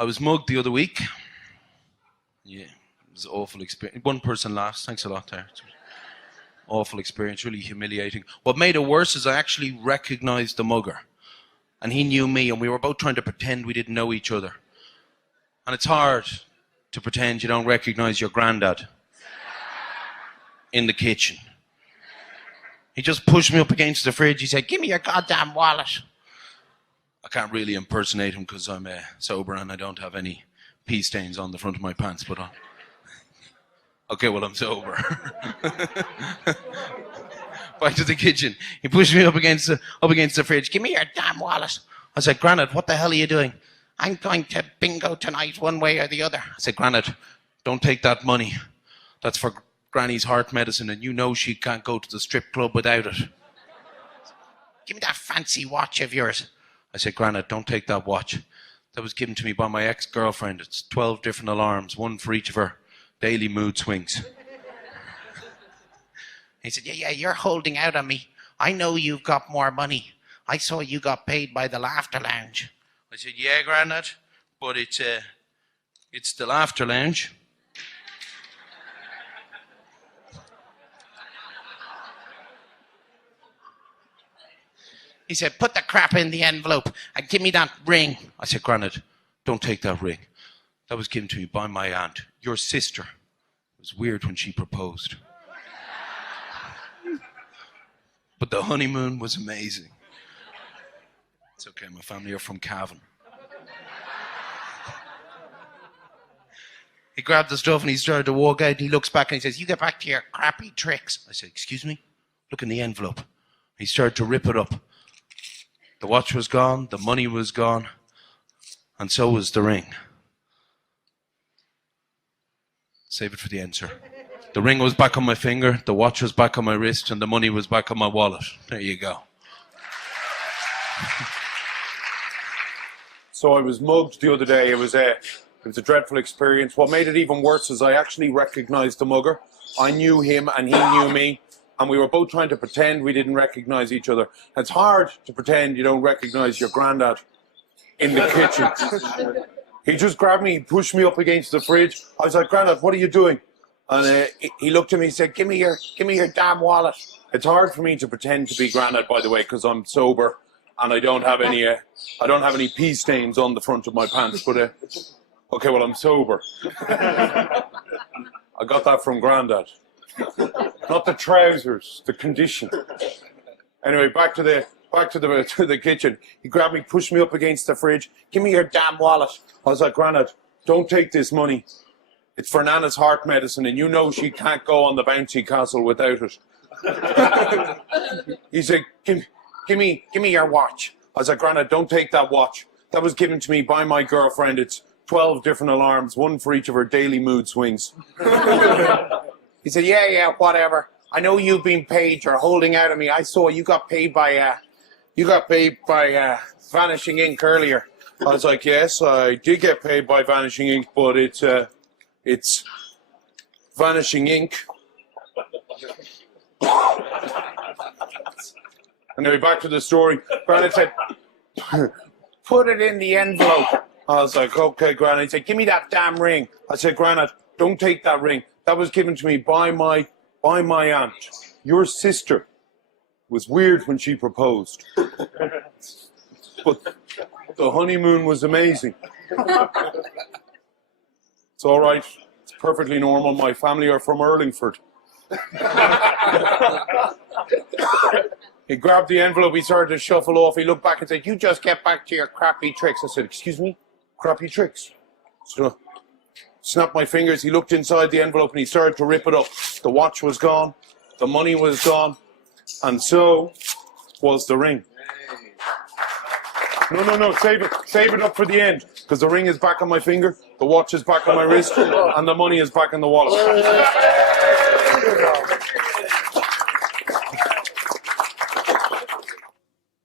I was mugged the other week. Yeah, it was an awful experience. One person laughed. Thanks a lot there. Awful experience, really humiliating. What made it worse is I actually recognized the mugger. And he knew me, and we were both trying to pretend we didn't know each other. And it's hard to pretend you don't recognize your granddad in the kitchen. He just pushed me up against the fridge. He said, "Give me your goddamn wallet." I can't really impersonate him because I'm sober and I don't have any pee stains on the front of my pants, but okay, well, I'm sober. Back to the kitchen. He pushed me up against the fridge. "Give me your damn wallet." I said, "Granddad, what the hell are you doing?" "I'm going to bingo tonight, one way or the other." I said, "Granddad, don't take that money. That's for Granny's heart medicine, and you know she can't go to the strip club without it." "Give me that fancy watch of yours." I said, "Granddad, don't take that watch. That was given to me by my ex-girlfriend. It's 12 different alarms, one for each of her daily mood swings." He said, yeah, "You're holding out on me. I know you've got more money. I saw you got paid by the Laughter Lounge." I said, "Yeah, Grandad, but it's the Laughter Lounge." He said, "Put the crap in the envelope and give me that ring." I said, "Grandad, don't take that ring. That was given to me by my aunt, your sister. It was weird when she proposed. But the honeymoon was amazing." It's okay, my family are from Cavan. He grabbed the stuff and he started to walk out. He looks back and he says, "You get back to your crappy tricks." I said, "Excuse me? Look in the envelope." He started to rip it up. The watch was gone, the money was gone, and so was the ring. Save it for the end, sir. The ring was back on my finger, the watch was back on my wrist, and the money was back on my wallet. There you go. So I was mugged the other day. It was a dreadful experience. What made it even worse is I actually recognized the mugger. I knew him and he knew me. And we were both trying to pretend we didn't recognize each other. It's hard to pretend you don't recognize your granddad in the kitchen. He just grabbed me, pushed me up against the fridge. I was like, "Granddad, what are you doing?" And he looked at me and said, give me your damn wallet." It's hard for me to pretend to be Granddad, by the way, because I'm sober and I don't have any pee stains on the front of my pants. But okay, well, I'm sober. I got that from Granddad. Not the trousers, the condition. Anyway, back to the kitchen. He grabbed me, pushed me up against the fridge. "Give me your damn wallet." I was like, "Granddad, don't take this money. It's for Nana's heart medicine, and you know she can't go on the bouncy castle without it." He said, give me your watch." I was like, "Granddad, don't take that watch. That was given to me by my girlfriend. It's 12 different alarms, one for each of her daily mood swings." He said, yeah, whatever. "I know you've been paid. You're holding out on me. I saw you got paid by Vanishing Ink earlier." I was like, "Yes, I did get paid by Vanishing Ink, but it's Vanishing Ink." Anyway, back to the story. Granny said, "Put it in the envelope." I was like, "Okay, Granny." He said, "Give me that damn ring." I said, "Granny, don't take that ring. That was given to me by my aunt. Your sister. It was weird when she proposed. But the honeymoon was amazing." It's all right. It's perfectly normal. My family are from Urlingford. He grabbed the envelope. He started to shuffle off. He looked back and said, "You just get back to your crappy tricks." I said, "Excuse me? Crappy tricks?" So snapped my fingers. He looked inside the envelope and he started to rip it up. The watch was gone. The money was gone. And so was the ring. No, save it up for the end. Because the ring is back on my finger, the watch is back on my wrist, and the money is back in the wallet.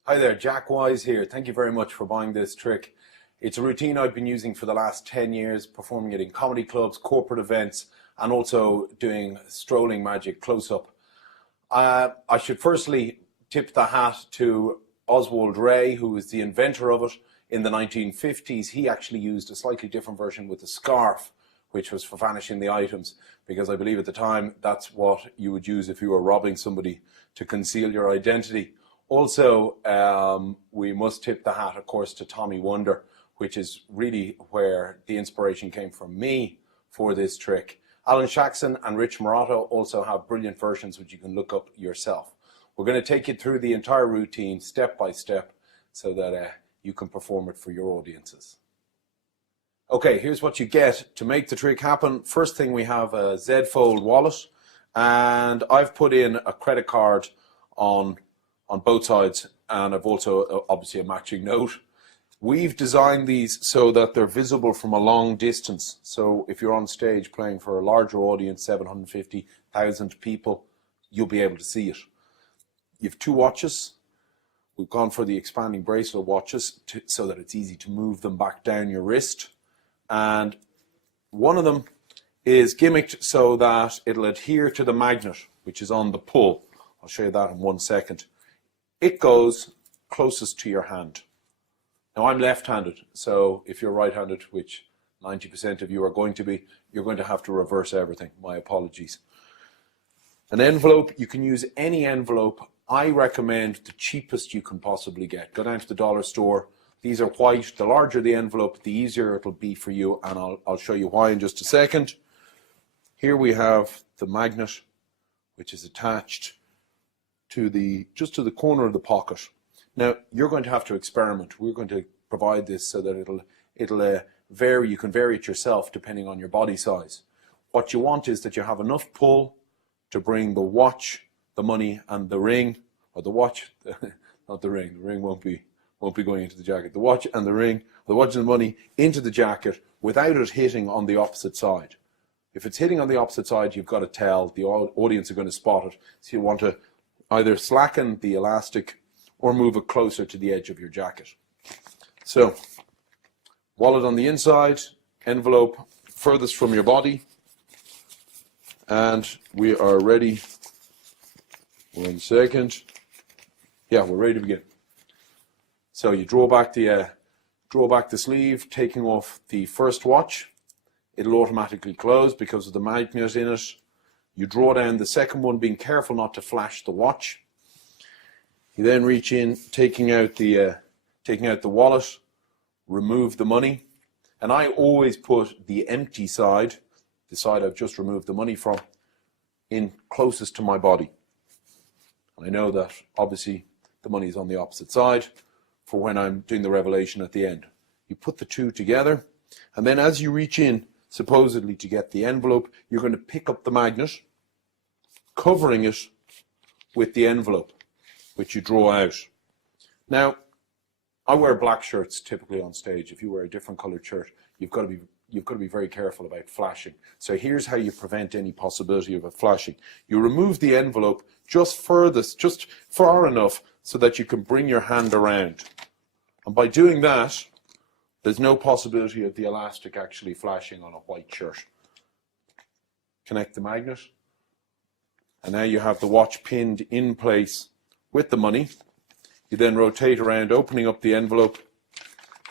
Hi there, Jack Wise here. Thank you very much for buying this trick. It's a routine I've been using for the last 10 years, performing it in comedy clubs, corporate events, and also doing strolling magic close-up. I should firstly tip the hat to Oswald Ray, who is the inventor of it. in the 1950s, he actually used a slightly different version with a scarf, which was for vanishing the items, because I believe at the time that's what you would use if you were robbing somebody, to conceal your identity. Also, we must tip the hat, of course, to Tommy Wonder, which is really where the inspiration came from me for this trick. Alan Shaxson and Rich Morato also have brilliant versions which you can look up yourself. We're going to take you through the entire routine step by step so that you can perform it for your audiences. Okay, here's what you get to make the trick happen. First thing, we have a Z Fold wallet, and I've put in a credit card on both sides, and I've also obviously a matching note. We've designed these so that they're visible from a long distance. So if you're on stage playing for a larger audience, 750,000 people, you'll be able to see it. You have two watches. We've gone for the expanding bracelet watches so that it's easy to move them back down your wrist. And one of them is gimmicked so that it'll adhere to the magnet, which is on the pull. I'll show you that in 1 second. It goes closest to your hand. Now, I'm left-handed, so if you're right-handed, which 90% of you are going to be, you're going to have to reverse everything. My apologies. An envelope, you can use any envelope. I recommend the cheapest you can possibly get. Go down to the dollar store. These are white. The larger the envelope, the easier it'll be for you, and I'll show you why in just a second. Here we have the magnet, which is attached to just to the corner of the pocket. Now, you're going to have to experiment. We're going to provide this so that it'll vary. You can vary it yourself depending on your body size. What you want is that you have enough pull to bring the watch, the money, and the ring, or the watch, not the ring. The ring won't be going into the jacket. The watch and the ring, the watch and the money into the jacket without it hitting on the opposite side. If it's hitting on the opposite side, you've got to tell. The audience are going to spot it. So you want to either slacken the elastic or move it closer to the edge of your jacket. So, wallet on the inside, envelope furthest from your body, and we are ready. 1 second. Yeah, we're ready to begin. So you draw back the sleeve, taking off the first watch. It'll automatically close because of the magnet in it. You draw down the second one, being careful not to flash the watch. You then reach in, taking out the wallet, remove the money, and I always put the empty side, the side I've just removed the money from, in closest to my body. I know that obviously the money is on the opposite side for when I'm doing the revelation at the end. You put the two together, and then as you reach in, supposedly to get the envelope, you're going to pick up the magnet, covering it with the envelope, which you draw out. Now, I wear black shirts typically on stage. If you wear a different colored shirt, you've got to be very careful about flashing. So here's how you prevent any possibility of it flashing. You remove the envelope just far enough so that you can bring your hand around. And by doing that, there's no possibility of the elastic actually flashing on a white shirt. Connect the magnet. And now you have the watch pinned in place with the money. You then rotate around, opening up the envelope,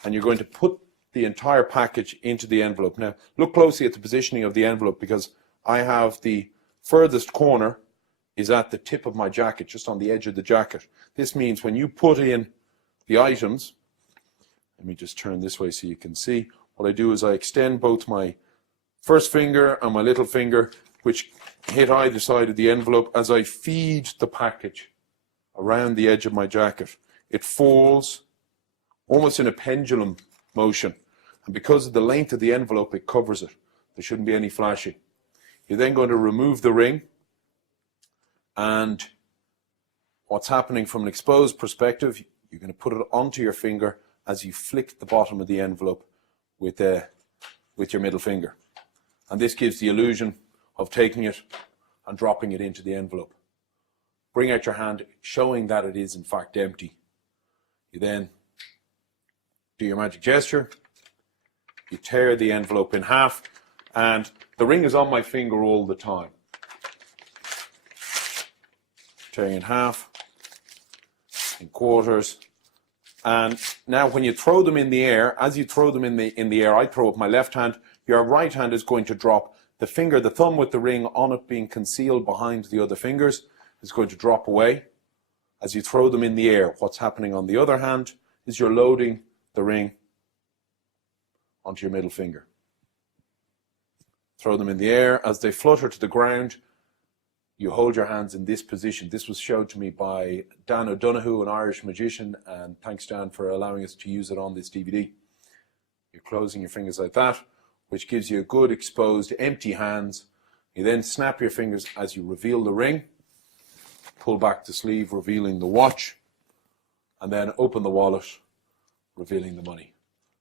and you're going to put the entire package into the envelope. Now, look closely at the positioning of the envelope, because I have the furthest corner is at the tip of my jacket, just on the edge of the jacket. This means when you put in the items, let me just turn this way so you can see. What I do is I extend both my first finger and my little finger, which hit either side of the envelope, as I feed the package around the edge of my jacket. It falls almost in a pendulum motion. And because of the length of the envelope, it covers it. There shouldn't be any flashing. You're then going to remove the ring. And what's happening from an exposed perspective, you're going to put it onto your finger as you flick the bottom of the envelope with your middle finger. And this gives the illusion of taking it and dropping it into the envelope. Bring out your hand, showing that it is in fact empty. You then do your magic gesture. You tear the envelope in half, and the ring is on my finger all the time. Tearing in half, in quarters, And now when you throw them in the air, as you throw them in the air, I throw up my left hand, your right hand is going to drop. The finger, the thumb with the ring on it being concealed behind the other fingers, is going to drop away. As you throw them in the air, what's happening on the other hand is you're loading the ring onto your middle finger. Throw them in the air. As they flutter to the ground, you hold your hands in this position. This was showed to me by Dan O'Donoghue, an Irish magician, and thanks, Dan, for allowing us to use it on this DVD. You're closing your fingers like that, which gives you a good exposed, empty hands. You then snap your fingers as you reveal the ring, pull back the sleeve, revealing the watch, and then open the wallet, revealing the money.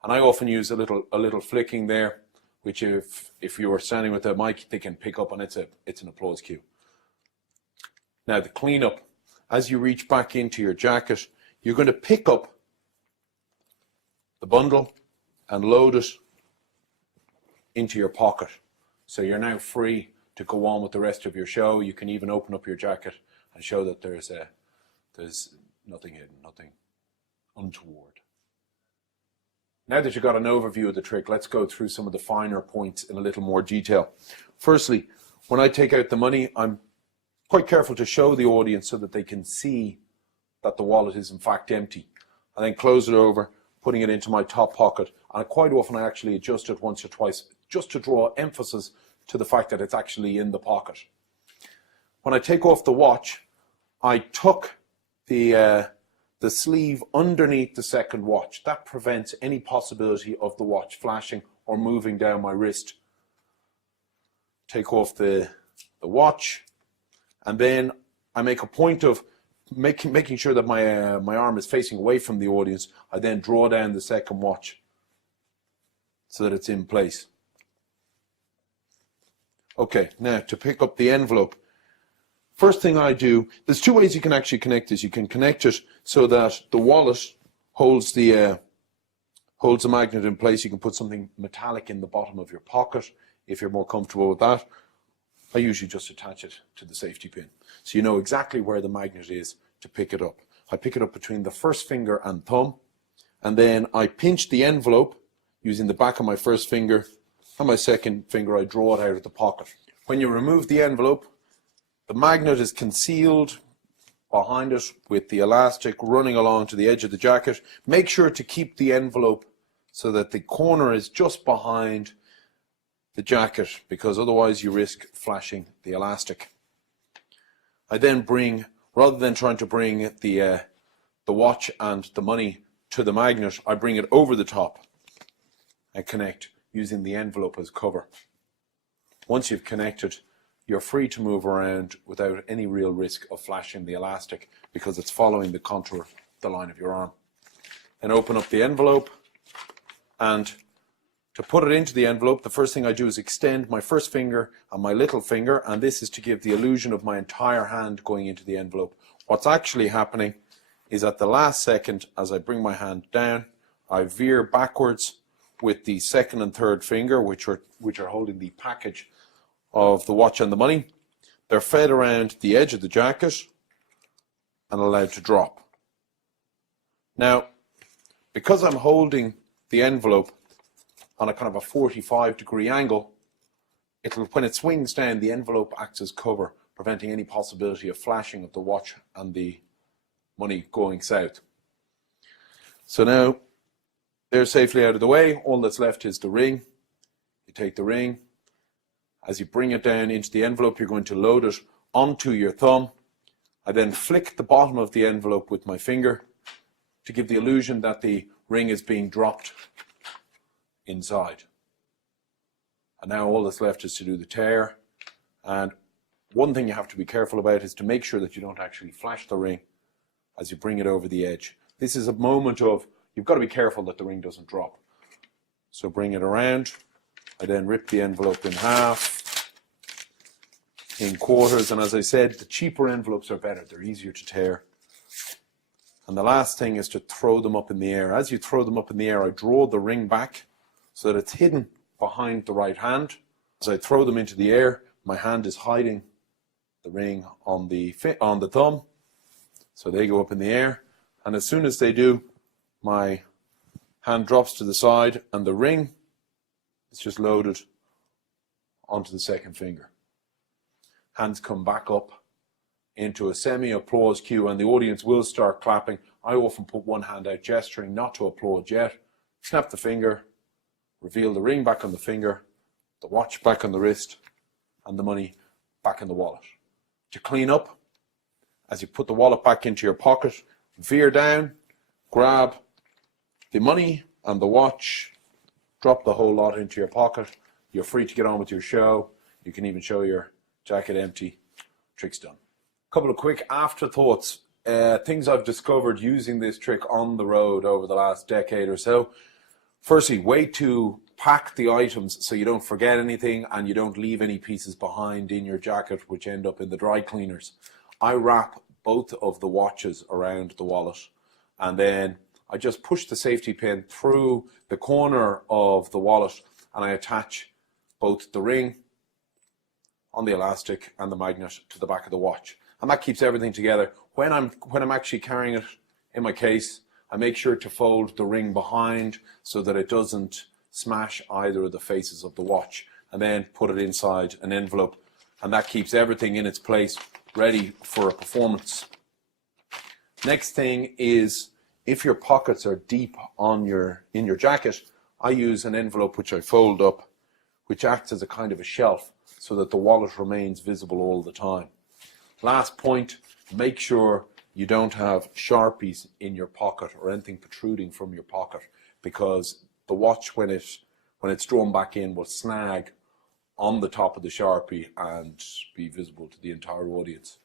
And I often use a little flicking there, which if you were standing with a mic, they can pick up, and it's an applause cue. Now the cleanup, as you reach back into your jacket, you're going to pick up the bundle and load it into your pocket. So you're now free to go on with the rest of your show. You can even open up your jacket and show that there's nothing hidden, nothing untoward. Now that you've got an overview of the trick, let's go through some of the finer points in a little more detail. Firstly, when I take out the money, I'm quite careful to show the audience so that they can see that the wallet is in fact empty. I then close it over, putting it into my top pocket, and quite often I actually adjust it once or twice just to draw emphasis to the fact that it's actually in the pocket. When I take off the watch, I tuck the sleeve underneath the second watch. That prevents any possibility of the watch flashing or moving down my wrist. Take off the watch, and then I make a point of making sure that my arm is facing away from the audience. I then draw down the second watch so that it's in place. Okay, now to pick up the envelope. First thing I do, there's two ways you can actually connect this. You can connect it so that the wallet holds the magnet in place. You can put something metallic in the bottom of your pocket if you're more comfortable with that. I usually just attach it to the safety pin, so you know exactly where the magnet is to pick it up. I pick it up between the first finger and thumb, and then I pinch the envelope using the back of my first finger, and my second finger I draw it out of the pocket. When you remove the envelope, the magnet is concealed behind it with the elastic running along to the edge of the jacket. Make sure to keep the envelope so that the corner is just behind the jacket, because otherwise you risk flashing the elastic. I then bring, rather than trying to bring the watch and the money to the magnet, I bring it over the top and connect using the envelope as cover. Once you've connected, you're free to move around without any real risk of flashing the elastic, because it's following the contour, the line of your arm. Then open up the envelope, and to put it into the envelope, the first thing I do is extend my first finger and my little finger, and this is to give the illusion of my entire hand going into the envelope. What's actually happening is at the last second, as I bring my hand down, I veer backwards with the second and third finger, which are holding the package of the watch and the money. They're fed around the edge of the jacket and allowed to drop. Now, because I'm holding the envelope on a kind of a 45-degree angle, when it swings down, the envelope acts as cover, preventing any possibility of flashing of the watch and the money going south. So now they're safely out of the way. All that's left is the ring. You take the ring. As you bring it down into the envelope, you're going to load it onto your thumb. I then flick the bottom of the envelope with my finger to give the illusion that the ring is being dropped inside. And now all that's left is to do the tear. And one thing you have to be careful about is to make sure that you don't actually flash the ring as you bring it over the edge. This is a moment of, you've got to be careful that the ring doesn't drop. So bring it around. I then rip the envelope in half, in quarters, and as I said, the cheaper envelopes are better. They're easier to tear. And the last thing is to throw them up in the air. As you throw them up in the air, I draw the ring back so that it's hidden behind the right hand. As I throw them into the air, my hand is hiding the ring on the thumb. So they go up in the air, and as soon as they do, my hand drops to the side and the ring is just loaded onto the second finger. Hands come back up into a semi-applause cue and the audience will start clapping. I often put one hand out gesturing not to applaud yet. Snap the finger, reveal the ring back on the finger, the watch back on the wrist, and the money back in the wallet. To clean up, as you put the wallet back into your pocket, veer down, grab the money and the watch, drop the whole lot into your pocket. You're free to get on with your show. You can even show your jacket empty. Trick's done. Couple of quick afterthoughts. Things I've discovered using this trick on the road over the last decade or so. Firstly, way to pack the items so you don't forget anything and you don't leave any pieces behind in your jacket which end up in the dry cleaners. I wrap both of the watches around the wallet and then I just push the safety pin through the corner of the wallet and I attach both the ring on the elastic and the magnet to the back of the watch. And that keeps everything together. When I'm actually carrying it in my case, I make sure to fold the ring behind so that it doesn't smash either of the faces of the watch, and then put it inside an envelope, and that keeps everything in its place, ready for a performance. Next thing is, if your pockets are deep in your jacket, I use an envelope which I fold up, which acts as a kind of a shelf so that the wallet remains visible all the time. Last point, make sure you don't have Sharpies in your pocket or anything protruding from your pocket, because the watch, when it's drawn back in, will snag on the top of the Sharpie and be visible to the entire audience.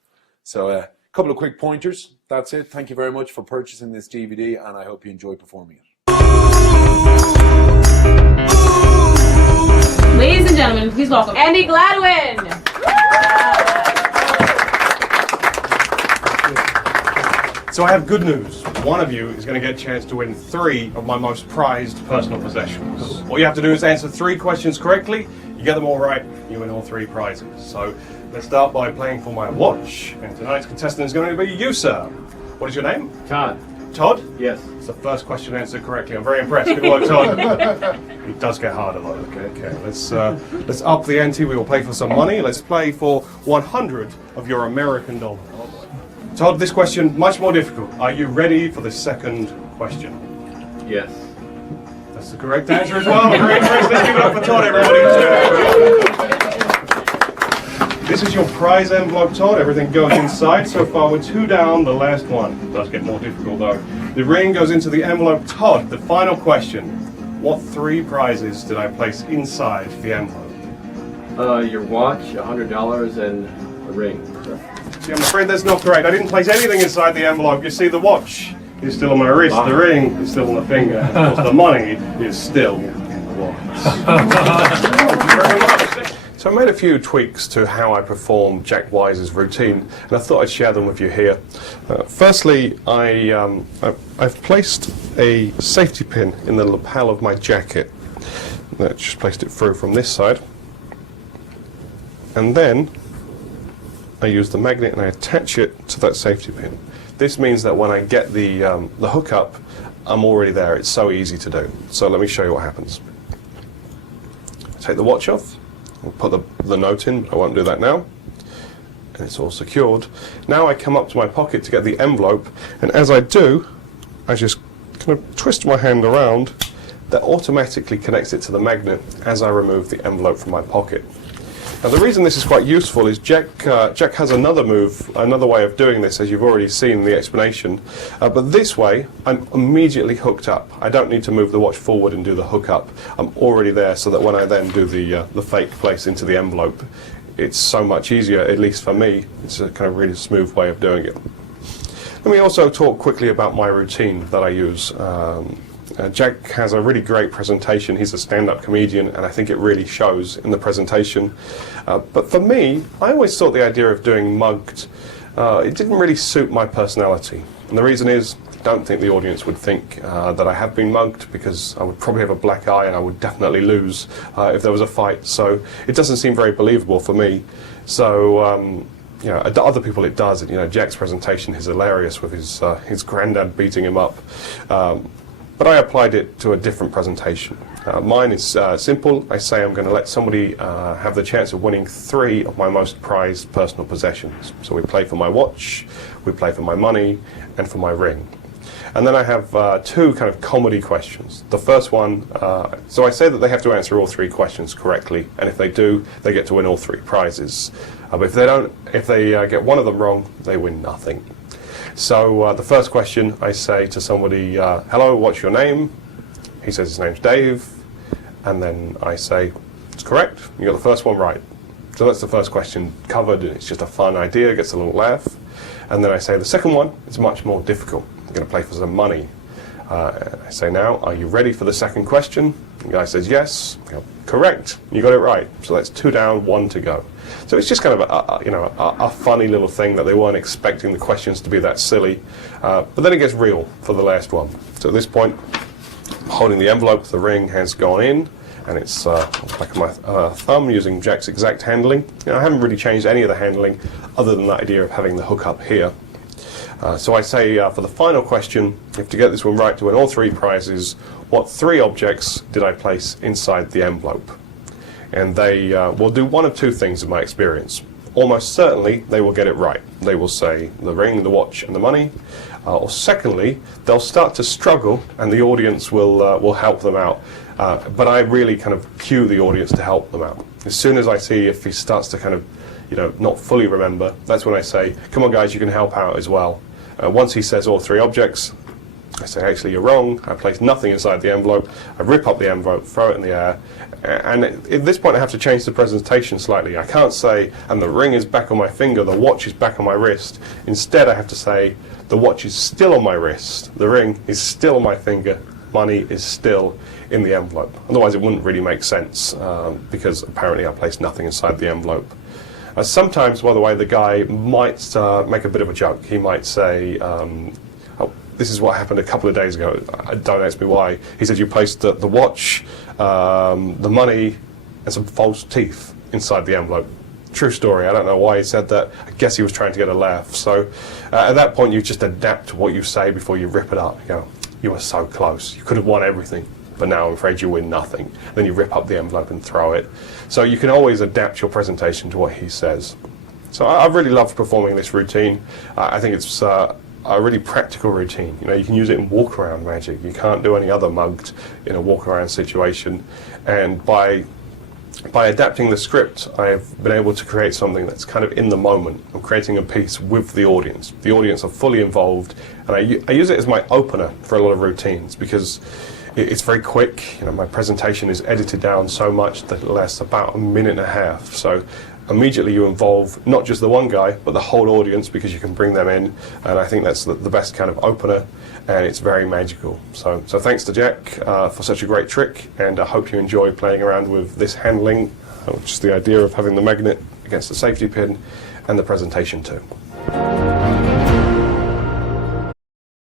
So a couple of quick pointers. That's it. Thank you very much for purchasing this DVD, and I hope you enjoy performing it. Ladies and gentlemen, please welcome Andy Gladwin. So I have good news. One of you is going to get a chance to win 3 of my most prized personal possessions. All you have to do is answer 3 questions correctly. You get them all right, you win all 3 prizes. So let's start by playing for my watch. And tonight's contestant is going to be you, sir. What is your name? Todd. Todd? Yes. It's the first question answered correctly. I'm very impressed. Good work, Todd. It does get harder though. Okay. Let's up the ante. We will play for some money. Let's play for 100 of your American dollars. Todd, this question much more difficult. Are you ready for the second question? Yes. That's the correct answer as well. I'm very impressed. Let's give it up for Todd, everybody. This is your prize envelope, Todd. Everything goes inside. So far, we're 2 down. The last one it does get more difficult, though. The ring goes into the envelope. Todd, the final question. What 3 prizes did I place inside the envelope? Your watch, $100, and a ring. See, I'm afraid that's not correct. I didn't place anything inside the envelope. You see, the watch is still on my wrist. The ring is still on the finger. And of course, the money is still in the watch. So I made a few tweaks to how I perform Jack Wise's routine, and I thought I'd share them with you here. Firstly, I've placed a safety pin in the lapel of my jacket. I just placed it through from this side, and then I use the magnet and I attach it to that safety pin. This means that when I get the hook up, I'm already there. It's so easy to do. So let me show you what happens. Take the watch off. I'll put the note in, but I won't do that now. And it's all secured. Now I come up to my pocket to get the envelope, and as I do, I just kind of twist my hand around. That automatically connects it to the magnet as I remove the envelope from my pocket. Now the reason this is quite useful is Jack has another way of doing this, as you've already seen the explanation. But this way, I'm immediately hooked up. I don't need to move the watch forward and do the hook up. I'm already there, so that when I then do the fake place into the envelope, it's so much easier, at least for me. It's a kind of really smooth way of doing it. Let me also talk quickly about my routine that I use. Jack has a really great presentation. He's a stand-up comedian, and I think it really shows in the presentation. But for me, I always thought the idea of doing mugged, it didn't really suit my personality. And the reason is, I don't think the audience would think that I have been mugged, because I would probably have a black eye and I would definitely lose if there was a fight. So it doesn't seem very believable for me. So you know, other people it does. You know, Jack's presentation is hilarious with his granddad beating him up. but I applied it to a different presentation. Mine is simple. I say I'm going to let somebody have the chance of winning 3 of my most prized personal possessions. So we play for my watch, we play for my money, and for my ring. And then I have 2 kind of comedy questions. The first one, so I say that they have to answer all 3 questions correctly, and if they do, they get to win all 3 prizes. But if they don't, if they get one of them wrong, they win nothing. So the first question, I say to somebody, hello, what's your name? He says his name's Dave, and then I say, it's correct, you got the first one right. So that's the first question covered, and it's just a fun idea, gets a little laugh. And then I say the second one is much more difficult. I'm going to play for some money. I say now, are you ready for the second question? The guy says yes. I go, correct, you got it right. So that's 2 down, 1 to go. So it's just kind of a funny little thing that they weren't expecting the questions to be that silly. But then it gets real for the last one. So at this point, I'm holding the envelope, the ring has gone in, and it's on the back of my thumb using Jack's exact handling. I haven't really changed any of the handling other than the idea of having the hook up here. So I say for the final question, if to get this one right to win all 3 prizes, what 3 objects did I place inside the envelope? And they will do one of 2 things in my experience. Almost certainly they will get it right. They will say the ring, the watch and the money. Or secondly, they'll start to struggle and the audience will help them out. But I really kind of cue the audience to help them out. As soon as I see if he starts to kind of not fully remember, that's when I say, come on guys, you can help out as well. Once he says all 3 objects, I say, actually you're wrong, I place nothing inside the envelope, I rip up the envelope, throw it in the air, and at this point I have to change the presentation slightly. I can't say, and the ring is back on my finger, the watch is back on my wrist. Instead I have to say, the watch is still on my wrist, the ring is still on my finger, money is still in the envelope. Otherwise it wouldn't really make sense, because apparently I placed nothing inside the envelope. Sometimes, by the way, the guy might make a bit of a joke. He might say, oh, this is what happened a couple of days ago. Don't ask me why. He said you placed the watch, the money, and some false teeth inside the envelope. True story. I don't know why he said that. I guess he was trying to get a laugh. So at that point, you just adapt to what you say before you rip it up. You go, you were so close. You could have won everything. But now I'm afraid you win nothing. Then you rip up the envelope and throw it. So you can always adapt your presentation to what he says. So I've really loved performing this routine. I think it's a really practical routine. You can use it in walk-around magic. You can't do any other mugged in a walk-around situation. And by adapting the script, I've been able to create something that's kind of in the moment. I'm creating a piece with the audience. The audience are fully involved, and I use it as my opener for a lot of routines because it's very quick. My presentation is edited down so much that it lasts about 1.5 minutes. So immediately you involve not just the one guy, but the whole audience because you can bring them in. And I think that's the best kind of opener, and it's very magical. So thanks to Jack for such a great trick, and I hope you enjoy playing around with this handling, which is the idea of having the magnet against the safety pin, and the presentation too.